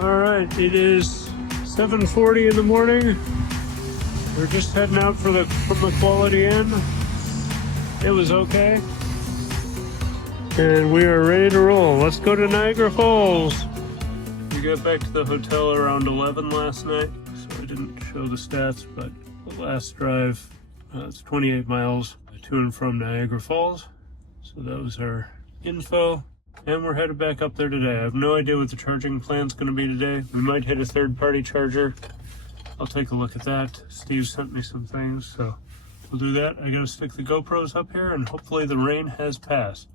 All right, it is 7:40 in the morning. We're just heading out from the Quality Inn. It was okay. And we are ready to roll. Let's go to Niagara Falls. We got back to the hotel around 11 last night, so I didn't show the stats, but the last drive, it's 28 miles to and from Niagara Falls. So that was our info. And we're headed back up there today. I have no idea what the charging plan's going to be today. We might hit a third-party charger. I'll take a look at that. Steve sent me some things, so we'll do that. I got to stick the GoPros up here, and hopefully the rain has passed.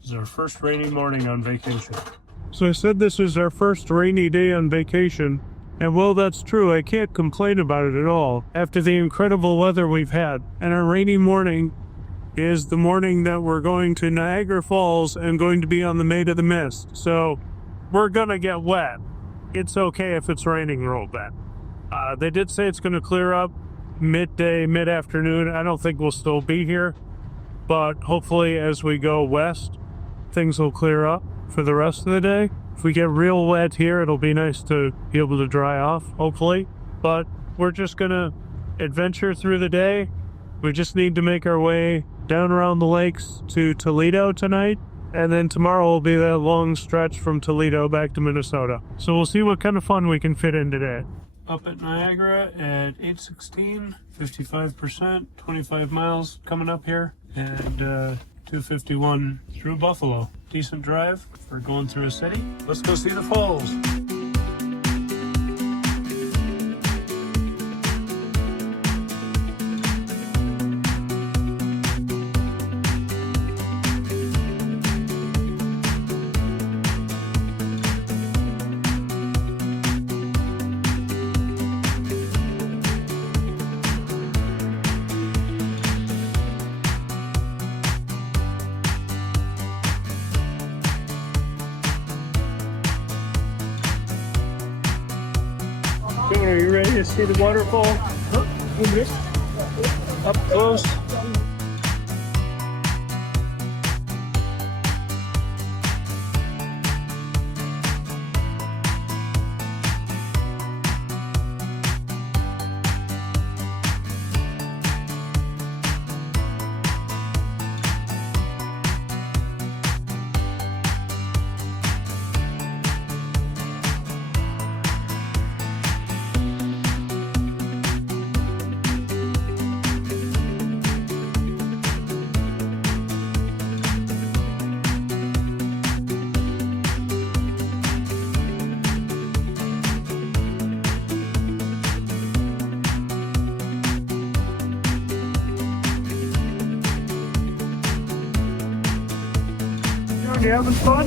This is our first rainy morning on vacation. So I said this is our first rainy day on vacation, and while that's true, I can't complain about it at all after the incredible weather we've had. And our rainy morning is the morning that we're going to Niagara Falls and going to be on the Maid of the Mist. So we're gonna get wet. It's okay if it's raining real bad. They did say it's gonna clear up midday, mid-afternoon. I don't think we'll still be here, but hopefully as we go west, things will clear up for the rest of the day. If we get real wet here, it'll be nice to be able to dry off, hopefully. But we're just gonna adventure through the day. We just need to make our way down around the lakes to Toledo tonight, and then tomorrow will be that long stretch from Toledo back to Minnesota. So we'll see what kind of fun we can fit in today. Up at Niagara at 8:16, 55%, 25 miles coming up here, and 251 through Buffalo. Decent drive for going through a city. Let's go see the falls. Are you ready to see the waterfall? Up close. You having fun?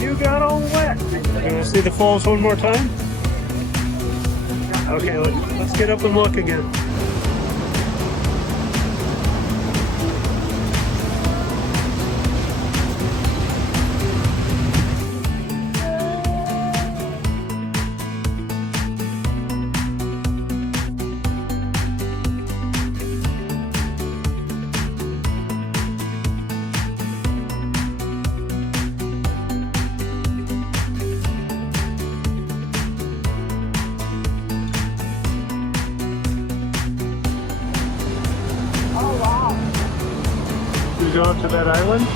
You got all wet. You want to see the falls one more time? Okay, let's get up and look again. Go up to that island.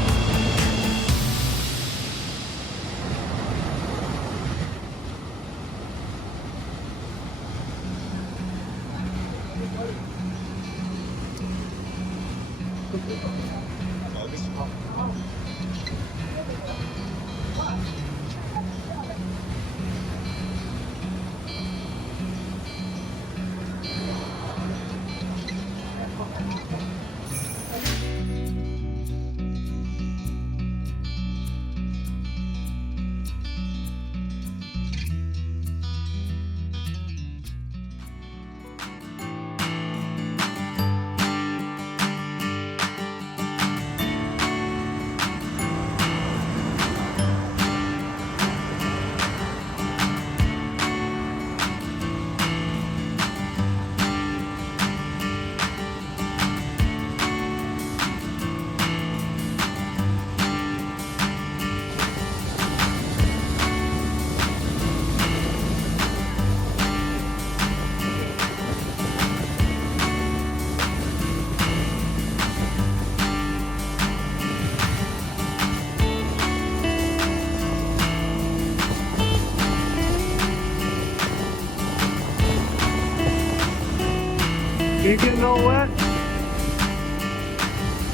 You getting all wet?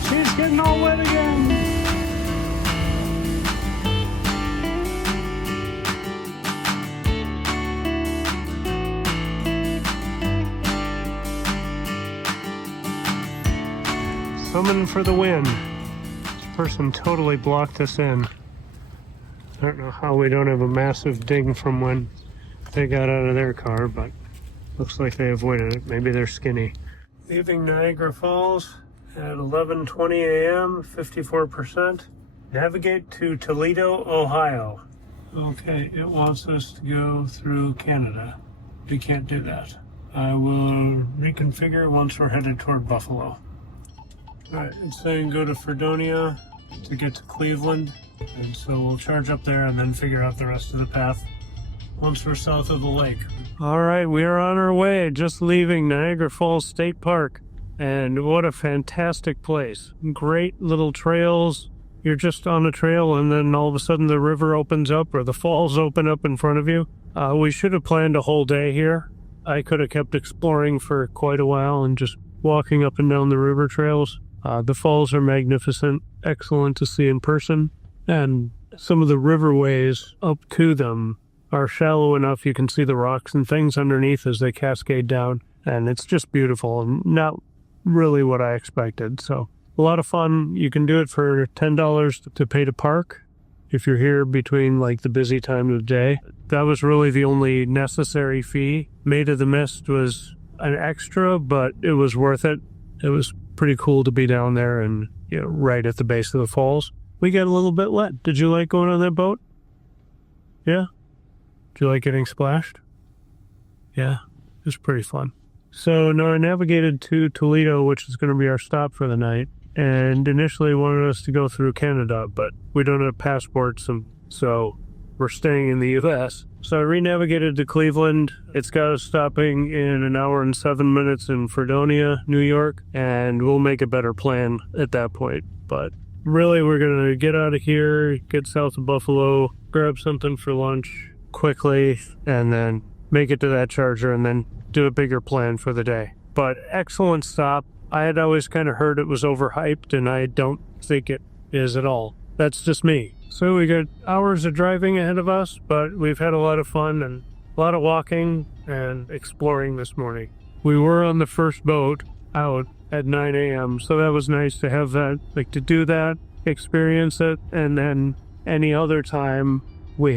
She's getting all wet again. Swimming for the win. This person totally blocked us in. I don't know how we don't have a massive ding from when they got out of their car, but looks like they avoided it. Maybe they're skinny. Leaving Niagara Falls at 11:20 a.m., 54%. Navigate to Toledo, Ohio. Okay, it wants us to go through Canada. We can't do that. I will reconfigure once we're headed toward Buffalo. Alright, it's saying go to Fredonia to get to Cleveland, and so we'll charge up there and then figure out the rest of the path once we're south of the lake. Alright, we are on our way, just leaving Niagara Falls State Park, and what a fantastic place. Great little trails. You're just on a trail and then all of a sudden the river opens up or the falls open up in front of you. We should have planned a whole day here. I could have kept exploring for quite a while and just walking up and down the river trails. The falls are magnificent, excellent to see in person, and some of the riverways up to them are shallow enough you can see the rocks and things underneath as they cascade down, and it's just beautiful and not really what I expected. So a lot of fun. You can do it for $10 to pay to park if you're here between like the busy time of the day. That was really the only necessary fee. Maid of the Mist was an extra, but it was worth it. It was pretty cool to be down there and, you know, right at the base of the falls. We got a little bit wet. Did you like going on that boat? Yeah? Did you like getting splashed? Yeah, it was pretty fun. So now I navigated to Toledo, which is going to be our stop for the night, and initially wanted us to go through Canada, but we don't have passports, so we're staying in the U.S. So I re-navigated to Cleveland. It's got us stopping in 1 hour and 7 minutes in Fredonia, New York, and we'll make a better plan at that point. But really, we're going to get out of here, get south of Buffalo, grab something for lunch quickly, and then make it to that charger, and then do a bigger plan for the day. But excellent stop. I had always kind of heard it was overhyped, and I don't think it is at all. That's just me. So we got hours of driving ahead of us, but we've had a lot of fun and a lot of walking and exploring this morning. We were on the first boat out at 9 a.m., so that was nice to have that, like to do that, experience it, and then any other time we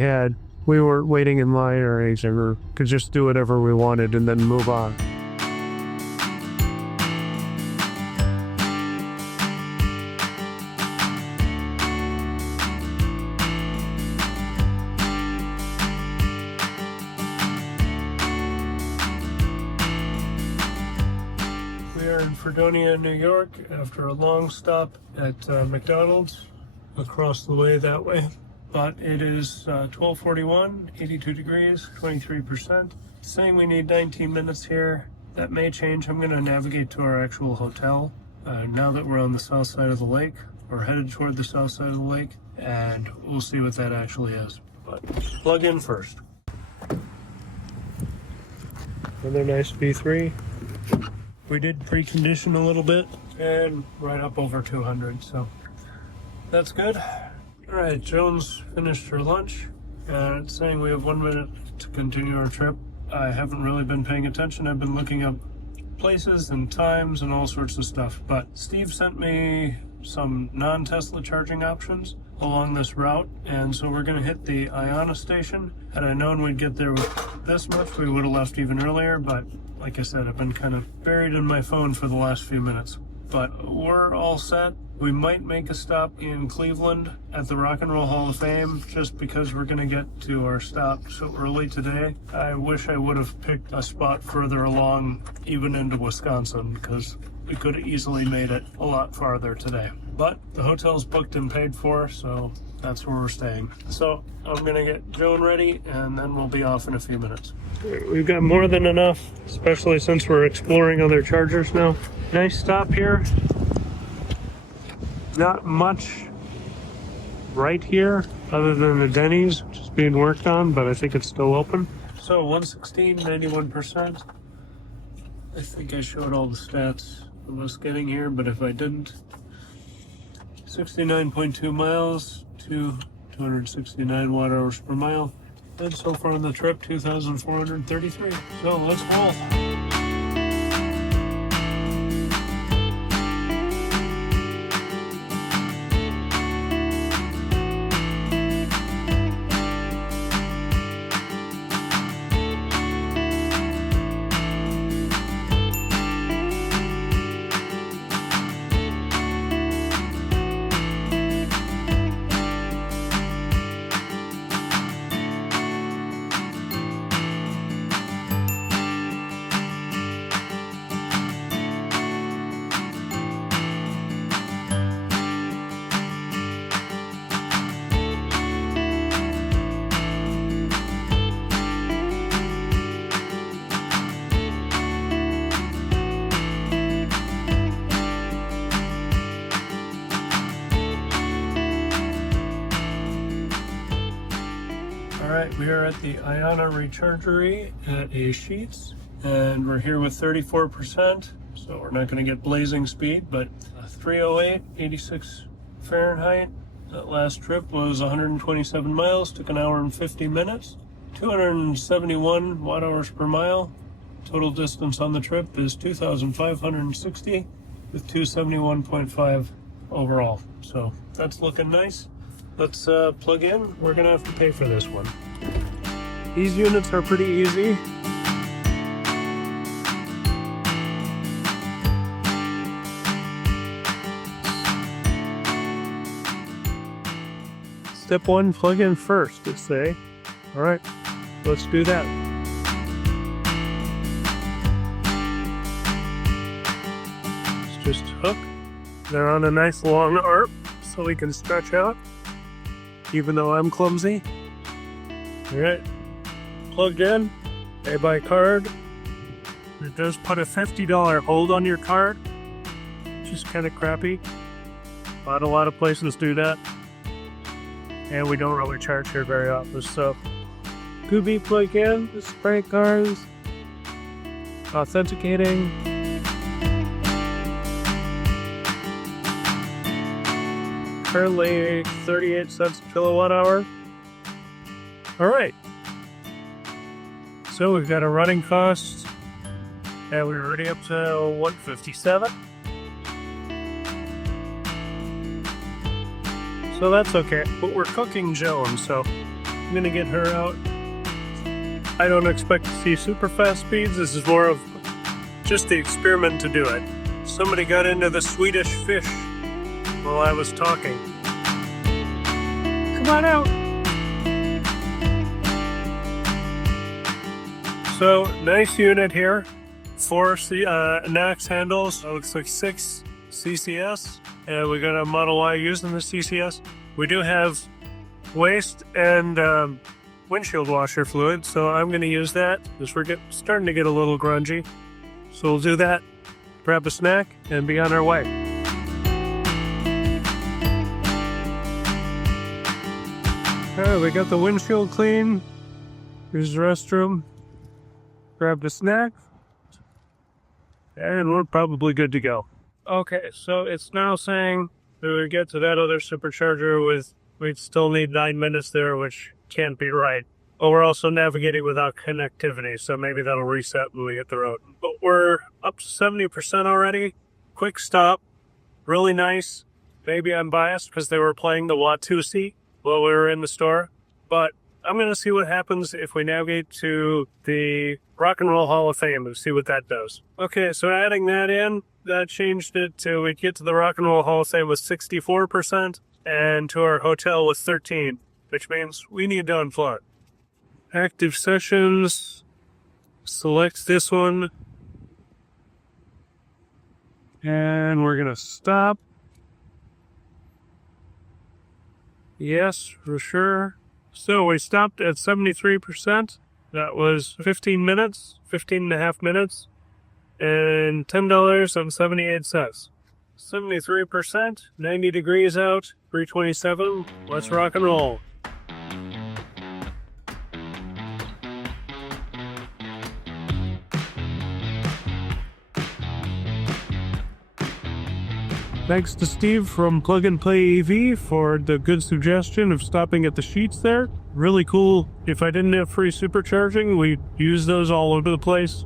weren't waiting in line or anything, or could just do whatever we wanted and then move on. In Fredonia, New York, after a long stop at McDonald's across the way that way. But it is 12:41, 82 degrees, 23%. Saying we need 19 minutes here. That may change. I'm going to navigate to our actual hotel. Now that we're on the south side of the lake, we're headed toward the south side of the lake, and we'll see what that actually is. But plug in first. Another nice V3. We did precondition a little bit and right up over 200, so that's good. All right, Jones finished her lunch, and it's saying we have 1 minute to continue our trip. I haven't really been paying attention. I've been looking up places and times and all sorts of stuff, but Steve sent me some non-Tesla charging options along this route, and so we're going to hit the IONNA station. Had I known we'd get there with this much, we would have left even earlier, but like I said, I've been kind of buried in my phone for the last few minutes. But we're all set. We might make a stop in Cleveland at the Rock and Roll Hall of Fame just because we're going to get to our stop so early today. I wish I would have picked a spot further along, even into Wisconsin, because we could have easily made it a lot farther today. But the hotel's booked and paid for, so that's where we're staying. So I'm going to get Joan ready, and then we'll be off in a few minutes. We've got more than enough, especially since we're exploring other chargers now. Nice stop here. Not much right here other than the Denny's, which is being worked on, but I think it's still open. So 116, 91%. I think I showed all the stats of us getting here, but if I didn't, 69.2 miles to 269 watt hours per mile. And so far on the trip, 2,433. So let's roll. Alright, we are at the IONNA Rechargery at A Sheets, and we're here with 34%, so we're not going to get blazing speed, but 308, 86 Fahrenheit. That last trip was 127 miles, took an hour and 50 minutes, 271 watt hours per mile. Total distance on the trip is 2,560 with 271.5 overall. So that's looking nice. Let's plug in. We're gonna have to pay for this one. These units are pretty easy. Step 1, plug in first, they say. All right, let's do that. Let's just hook. They're on a nice long arc so we can stretch out, even though I'm clumsy. All right, plugged in, pay by card. It does put a $50 hold on your card, which is kind of crappy. Not a lot of places do that. And we don't really charge here very often, so Gooby plug in, spray cards, authenticating. Currently 38 cents a kilowatt hour. All right. So we've got a running cost, and we're already up to $157. So that's okay, but we're cooking Joan, so I'm gonna get her out. I don't expect to see super fast speeds. This is more of just the experiment to do it. Somebody got into the Swedish fish while I was talking. Come on out. So nice unit here. 4 NACS handles. It looks like 6 CCS. And we got a Model Y using the CCS. We do have waste and windshield washer fluid, so I'm going to use that because we're starting to get a little grungy. So we'll do that, grab a snack, and be on our way. Alright, we got the windshield clean. Here's the restroom. Grab the snack. And we're probably good to go. Okay, so it's now saying that we get to that other supercharger we'd still need 9 minutes there, which can't be right. But we're also navigating without connectivity, so maybe that'll reset when we hit the road. But we're up to 70% already. Quick stop. Really nice. Maybe I'm biased because they were playing the Watusi while we were in the store. But I'm going to see what happens if we navigate to the Rock and Roll Hall of Fame and see what that does. Okay, so adding that in, that changed it to we'd get to the Rock and Roll Hall of Fame with 64% and to our hotel with 13%, which means we need to unplug. Active sessions, select this one, and we're going to stop. Yes, for sure. So we stopped at 73%. That was 15 and a half minutes, and $10.78. 73%, 90 degrees out, 327. Let's rock and roll. Thanks to Steve from Plug and Play EV for the good suggestion of stopping at the Sheets there. Really cool. If I didn't have free supercharging, we'd use those all over the place.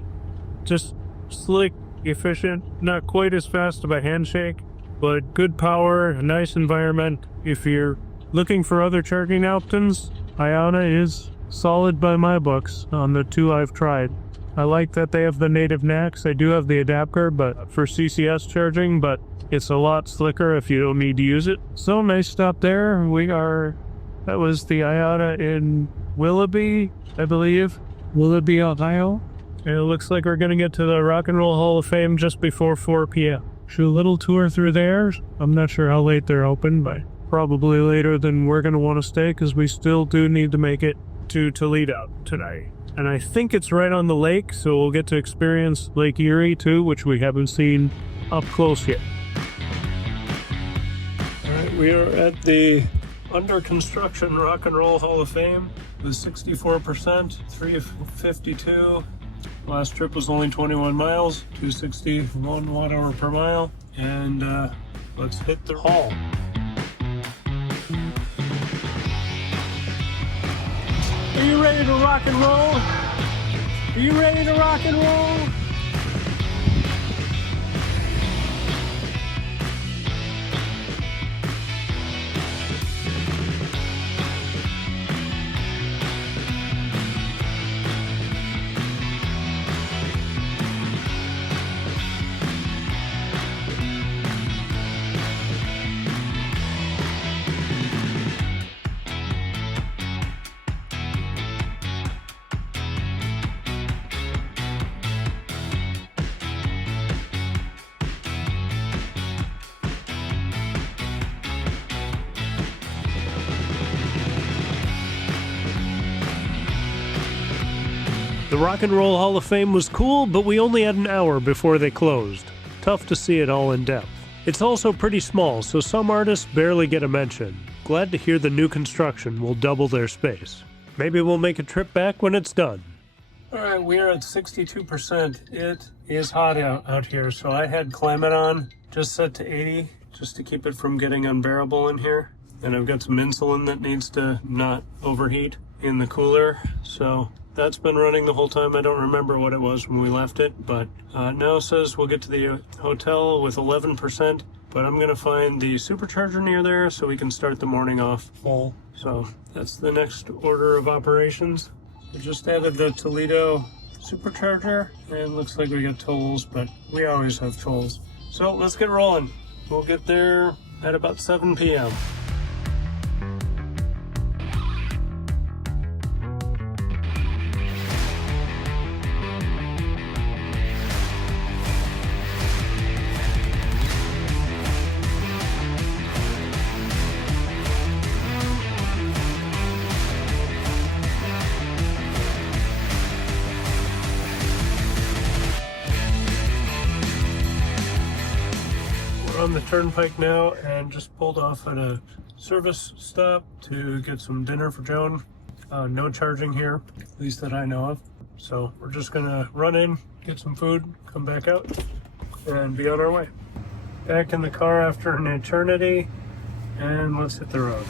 Just slick, efficient, not quite as fast of a handshake, but good power, a nice environment. If you're looking for other charging options, IONNA is solid by my books on the two I've tried. I like that they have the native NACS. I do have the adapter but for CCS charging, but it's a lot slicker if you don't need to use it. So nice stop there. That was the IONNA in Willoughby, I believe. Willoughby, Ohio. And it looks like we're going to get to the Rock and Roll Hall of Fame just before 4 p.m. Do a little tour through there. I'm not sure how late they're open, but probably later than we're going to want to stay because we still do need to make it to Toledo tonight. And I think it's right on the lake, so we'll get to experience Lake Erie too, which we haven't seen up close yet. Alright, we are at the under construction Rock and Roll Hall of Fame with 64%, 352. Last trip was only 21 miles, 261 watt-hour per mile, and let's hit the hall. Are you ready to rock and roll? Are you ready to rock and roll? The Rock and Roll Hall of Fame was cool, but we only had an hour before they closed. Tough to see it all in depth. It's also pretty small, so some artists barely get a mention. Glad to hear the new construction will double their space. Maybe we'll make a trip back when it's done. Alright, we are at 62%. It is hot out here, so I had climate on, just set to 80, just to keep it from getting unbearable in here. And I've got some insulin that needs to not overheat in the cooler, so that's been running the whole time. I don't remember what it was when we left it, but now it says we'll get to the hotel with 11%, but I'm going to find the supercharger near there so we can start the morning off full. So that's the next order of operations. We just added the Toledo supercharger, and looks like we got tolls, but we always have tolls. So let's get rolling. We'll get there at about 7 p.m. On the turnpike now and just pulled off at a service stop to get some dinner for Joan. No charging here, at least that I know of. So we're just gonna run in, get some food, come back out, and be on our way. Back in the car after an eternity, and let's hit the road.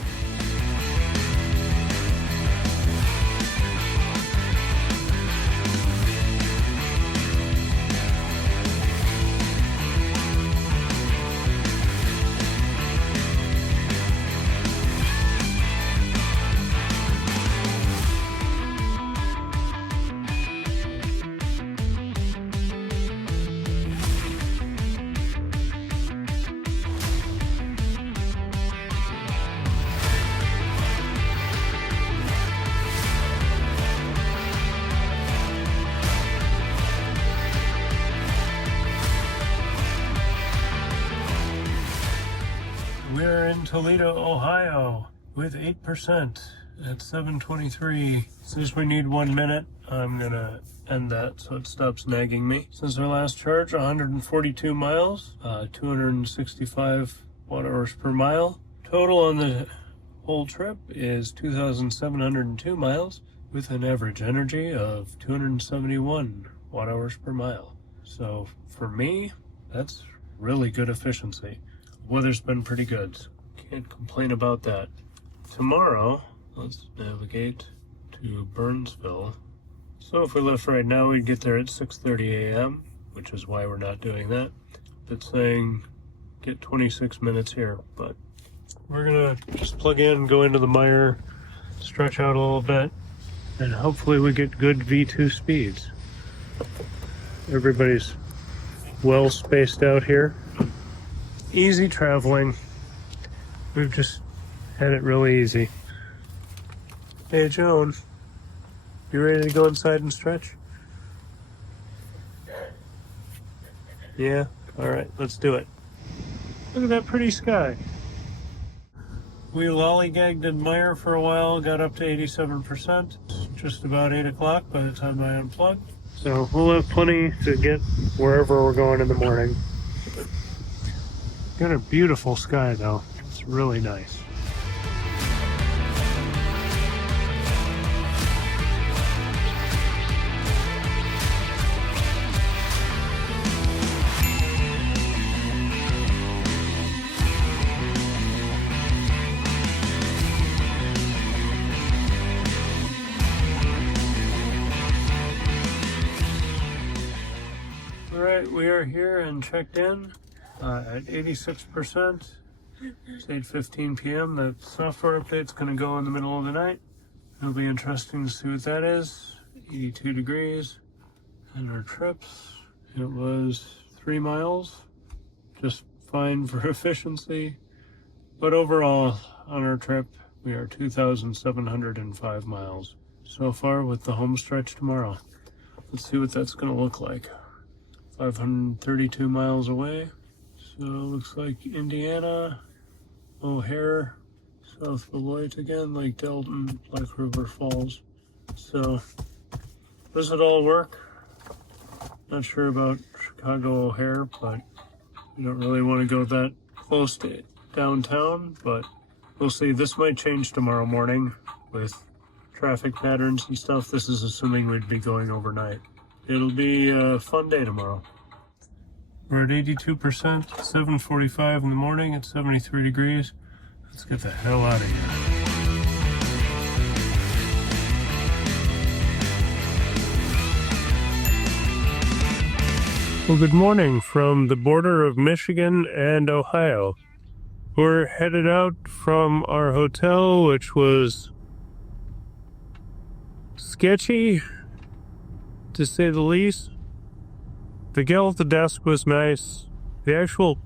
We're in Toledo, Ohio with 8% at 7:23. Since we need 1 minute, I'm gonna end that so it stops nagging me. Since our last charge, 142 miles, 265 watt-hours per mile. Total on the whole trip is 2,702 miles with an average energy of 271 watt-hours per mile. So for me, that's really good efficiency. weather's been pretty good. So can't complain about that. Tomorrow, let's navigate to Burnsville. So if we left right now, we'd get there at 6:30 a.m., which is why we're not doing that. It's saying get 26 minutes here, but we're gonna just plug in, go into the mire, stretch out a little bit, and hopefully we get good V2 speeds. Everybody's well spaced out here. Easy traveling. We've just had it really easy. Hey Joan, you ready to go inside and stretch? Yeah? Alright, let's do it. Look at that pretty sky. We lollygagged in mire for a while, got up to 87%. It's just about 8 o'clock by the time I unplug. So we'll have plenty to get wherever we're going in the morning. Got a beautiful sky though. It's really nice. Alright, we are here and checked in at 86%. It's 8:15 p.m. The software update's going to go in the middle of the night. It'll be interesting to see what that is. 82 degrees. And our trips, it was 3 miles. Just fine for efficiency. But overall, on our trip, we are 2,705 miles so far with the home stretch tomorrow. Let's see what that's going to look like. 532 miles away. So looks like Indiana, O'Hare, South Beloit again, Lake Delton, Black River Falls. So does it all work? Not sure about Chicago O'Hare, but you don't really want to go that close to downtown, but we'll see. This might change tomorrow morning with traffic patterns and stuff. This is assuming we'd be going overnight. It'll be a fun day tomorrow. We're at 82%, 7:45 in the morning, it's 73 degrees. Let's get the hell out of here. Well, good morning from the border of Michigan and Ohio. We're headed out from our hotel, which was sketchy, to say the least. The gal at the desk was nice. The actual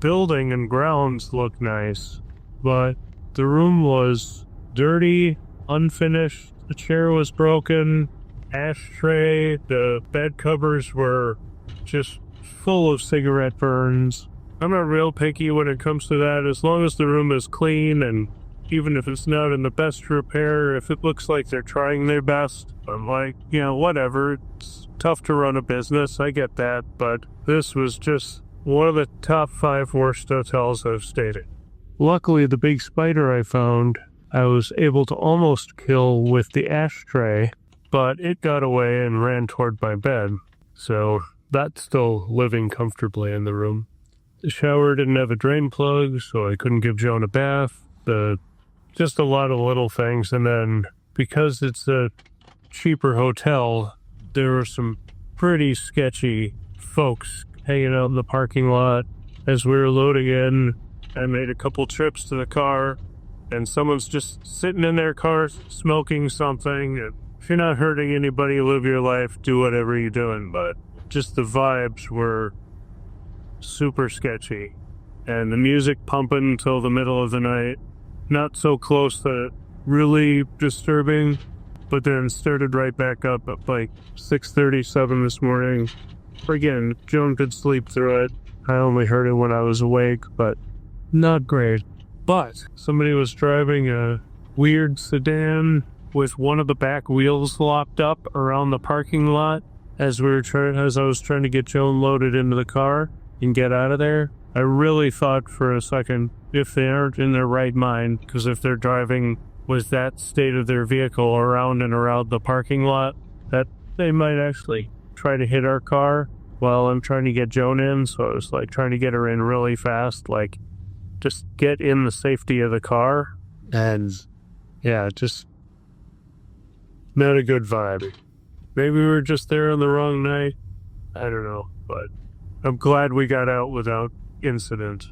building and grounds looked nice, but the room was dirty, unfinished. The chair was broken, ashtray, the bed covers were just full of cigarette burns. I'm not real picky when it comes to that, as long as the room is clean, and even if it's not in the best repair, if it looks like they're trying their best, I'm like, whatever. It's tough to run a business, I get that, but this was just one of the top 5 worst hotels I've stayed in. Luckily, the big spider I found, I was able to almost kill with the ashtray, but it got away and ran toward my bed, so that's still living comfortably in the room. The shower didn't have a drain plug, so I couldn't give Joan a bath. Just a lot of little things, and then because it's a cheaper hotel, there were some pretty sketchy folks hanging out in the parking lot. As we were loading in, I made a couple trips to the car, and someone's just sitting in their car smoking something. And if you're not hurting anybody, live your life, do whatever you're doing, but just the vibes were super sketchy. And the music pumping until the middle of the night, not so close that it really disturbing, but then started right back up at like 6:37 this morning. Again, Joan could sleep through it. I only heard it when I was awake, but not great. But somebody was driving a weird sedan with one of the back wheels locked up around the parking lot as I was trying to get Joan loaded into the car and get out of there. I really thought for a second, if they aren't in their right mind, because if they're driving with that state of their vehicle around and around the parking lot, that they might actually try to hit our car while I'm trying to get Joan in. So I was like trying to get her in really fast, like just get in the safety of the car. And yeah, just not a good vibe. Maybe we were just there on the wrong night. I don't know, but I'm glad we got out without incident.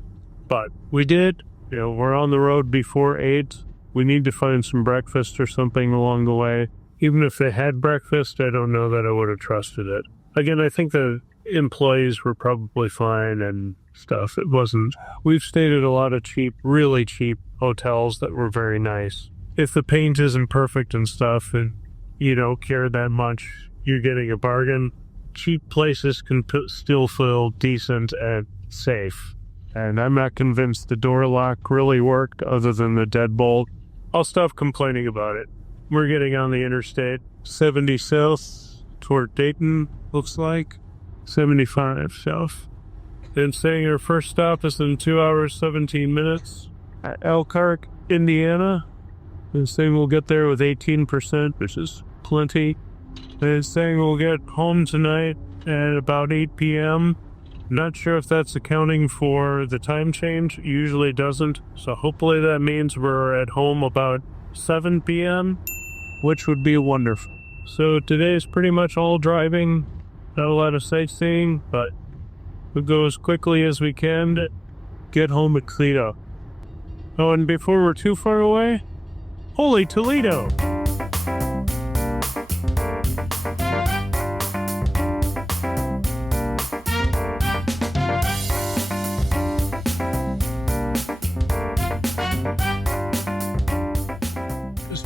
But we did. You know, we're on the road before 8. We need to find some breakfast or something along the way. Even if they had breakfast, I don't know that I would have trusted it. Again, I think the employees were probably fine and stuff. It wasn't. We've stayed at a lot of cheap, really cheap hotels that were very nice. If the paint isn't perfect and stuff and you don't care that much, you're getting a bargain. Cheap places can still feel decent and safe. And I'm not convinced the door lock really worked other than the deadbolt. I'll stop complaining about it. We're getting on the interstate. 70 south toward Dayton, looks like. 75 south. Then saying our first stop is in 2 hours, 17 minutes at Elkhart, Indiana. And saying we'll get there with 18%, which is plenty. And saying we'll get home tonight at about 8 p.m. Not sure if that's accounting for the time change. Usually doesn't. So hopefully that means we're at home about 7 p.m., which would be wonderful. So today is pretty much all driving. Not a lot of sightseeing, but we'll go as quickly as we can to get home at Toledo. Oh, and before we're too far away, holy Toledo!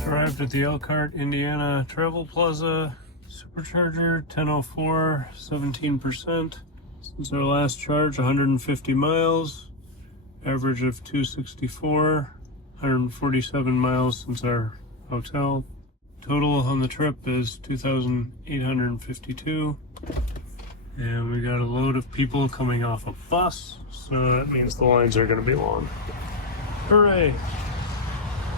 Arrived at the Elkhart, Indiana Travel Plaza. Supercharger, 10:04, 17%. Since our last charge, 150 miles. Average of 264. 147 miles since our hotel. Total on the trip is 2,852. And we got a load of people coming off a bus, so that means the lines are going to be long. Hooray!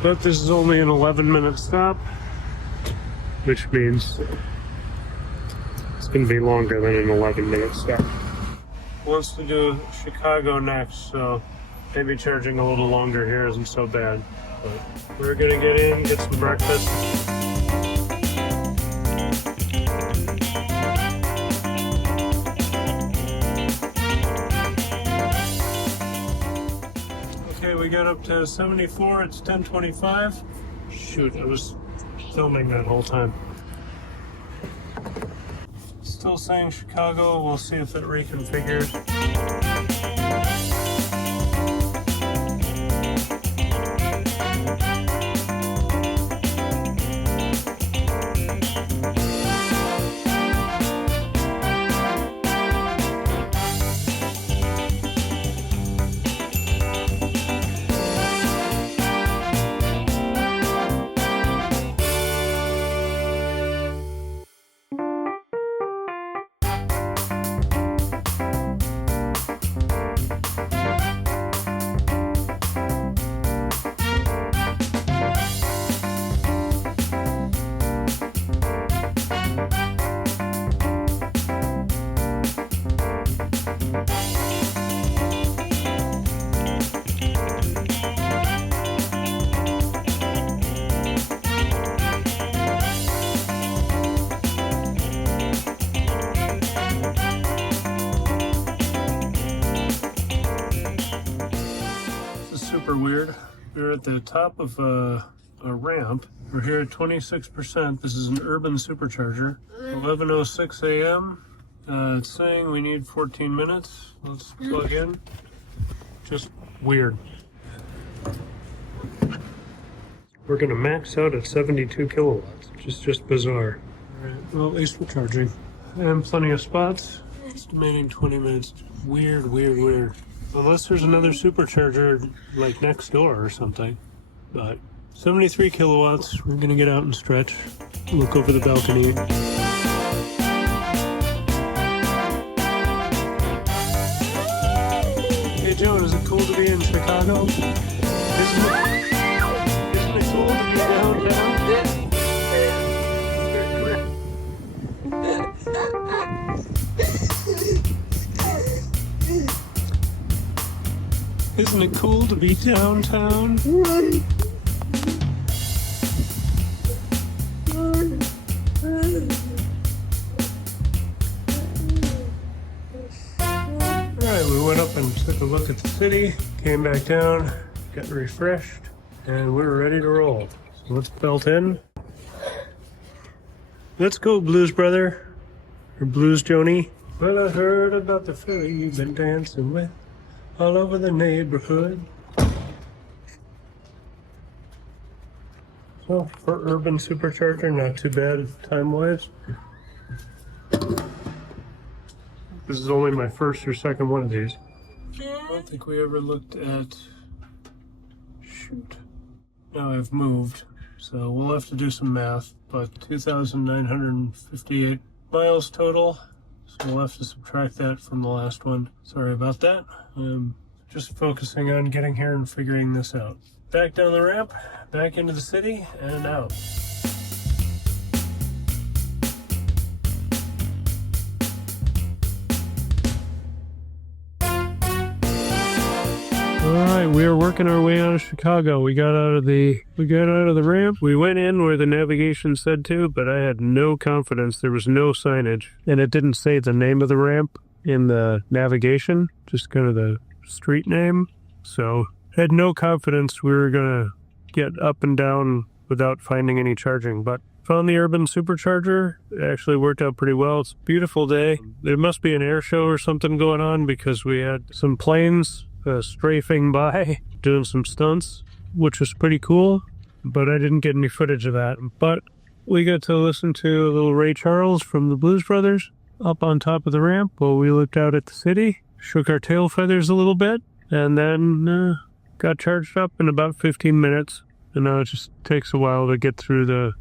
But this is only an 11-minute stop, which means it's going to be longer than an 11-minute stop. Wants to do Chicago next, so maybe charging a little longer here isn't so bad. But we're going to get in, get some breakfast. We got up to 74, it's 10:25. Shoot, I was filming that whole time. Still saying Chicago, we'll see if it reconfigures. Super weird. We're at the top of a ramp. We're here at 26%. This is an urban supercharger. 11:06 a.m. It's saying we need 14 minutes. Let's plug in. Just weird. We're gonna max out at 72 kilowatts, which is just bizarre. All right, well, at least we're charging. And plenty of spots. Estimating 20 minutes. Weird, weird, weird. Unless there's another supercharger like next door or something. But 73 kilowatts. We're gonna get out and stretch. Look over the balcony. Hey Joan, is it cool to be in Chicago? Isn't it cool to be downtown? Isn't Isn't it cool to be downtown? Alright, we went up and took a look at the city, came back down, got refreshed, and we're ready to roll. So let's belt in. Let's go, Blues Brother. Or Blues Joni. Well, I heard about the filly you've been dancing with all over the neighborhood. So, for urban supercharger, not too bad time-wise. This is only my first or second one of these. I don't think we ever looked at... Shoot. Now I've moved, so we'll have to do some math, but 2,958 miles total. So we'll have to subtract that from the last one. Sorry about that. Just focusing on getting here and figuring this out. Back down the ramp, back into the city, and out. Alright, we are working our way out of Chicago. We got out of the ramp. We went in where the navigation said to, but I had no confidence. There was no signage, and it didn't say the name of the ramp in the navigation, just kind of the street name. So I had no confidence we were gonna get up and down without finding any charging, but found the urban supercharger. It actually worked out pretty well. It's a beautiful day. There must be an air show or something going on because we had some planes strafing by, doing some stunts, which was pretty cool, but I didn't get any footage of that. But we got to listen to a little Ray Charles from the Blues Brothers up on top of the ramp while we looked out at the city, shook our tail feathers a little bit, and then got charged up in about 15 minutes. And now it just takes a while to get through the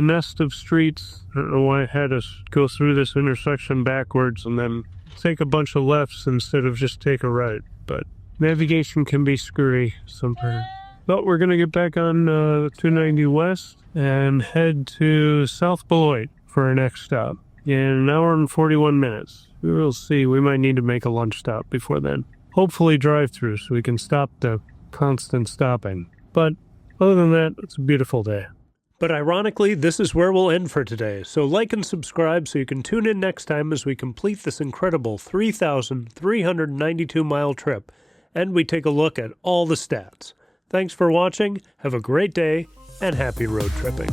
nest of streets. I don't know why I had us go through this intersection backwards and then take a bunch of lefts instead of just take a right, but navigation can be screwy sometimes. But we're going to get back on 290 West and head to South Beloit for our next stop in an hour and 41 minutes. We will see. We might need to make a lunch stop before then. Hopefully drive through so we can stop the constant stopping. But other than that, it's a beautiful day. But ironically, this is where we'll end for today. So like and subscribe so you can tune in next time as we complete this incredible 3,392 mile trip. And we take a look at all the stats. Thanks for watching, have a great day, and happy road tripping.